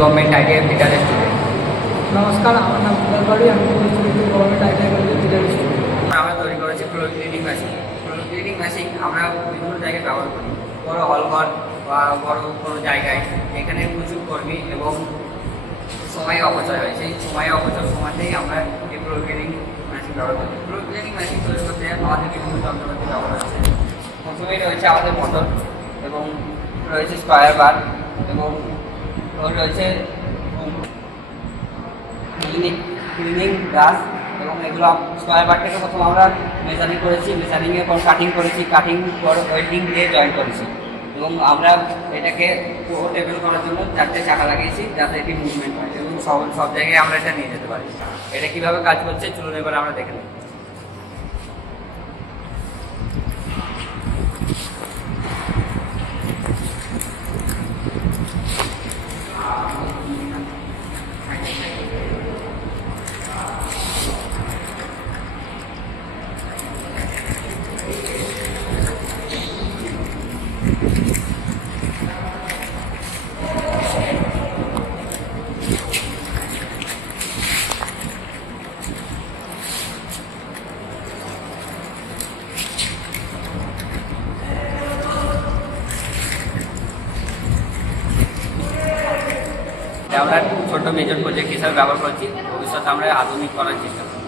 Government ITI fitter student. নমস্কার, আমার নাম কুমার বাড়ি। আমি গভর্নমেন্ট আইটিআই কলেজের ফিটার স্টুডেন্ট। আমরা তৈরি করেছি floor cleaning machine. Floor cleaning machine আমরা বিভিন্ন জায়গায় ব্যবহার করি, বড় হলঘর বা বড় কোনো জায়গায় এখানে প্রচুর কর্মী এবং সময় অপচয় হয়। সেই সময় অপচয় সময়তেই আমরা এই ফ্লোর ক্লিনিং মেশিন ব্যবহার করি। ফ্লোর ক্লিনিং মেশিন তৈরি করতে আমাদের বিভিন্ন যন্ত্রপাতি ব্যবহার হচ্ছে। প্রথমেই রয়েছে আমাদের মোটর এবং রয়েছে স্কোয়ার বার এবং রয়েছে ক্লিনিং ব্রাশ এবং এগুলো স্কোয়ার বারটাকে প্রথম আমরা মেজারিং করেছি, মেজারিংয়ের পর কাটিং করেছি, কাটিং পর ওয়েল্ডিং দিয়ে জয়েন করেছি এবং আমরা এটাকে পোর্টেবল করার জন্য 4টে চাকা লাগিয়েছি যাতে এটি মুভমেন্ট হয় এবং সব জায়গায় আমরা এটা নিয়ে যেতে পারি। এটা কীভাবে কাজ করছে চলুন এবার আমরা দেখে নিই। আমরা ছোট মেজর প্রজেক্ট হিসাবে ব্যবহার করছি, ভবিষ্যতে আমরা আধুনিক করার চেষ্টা করব।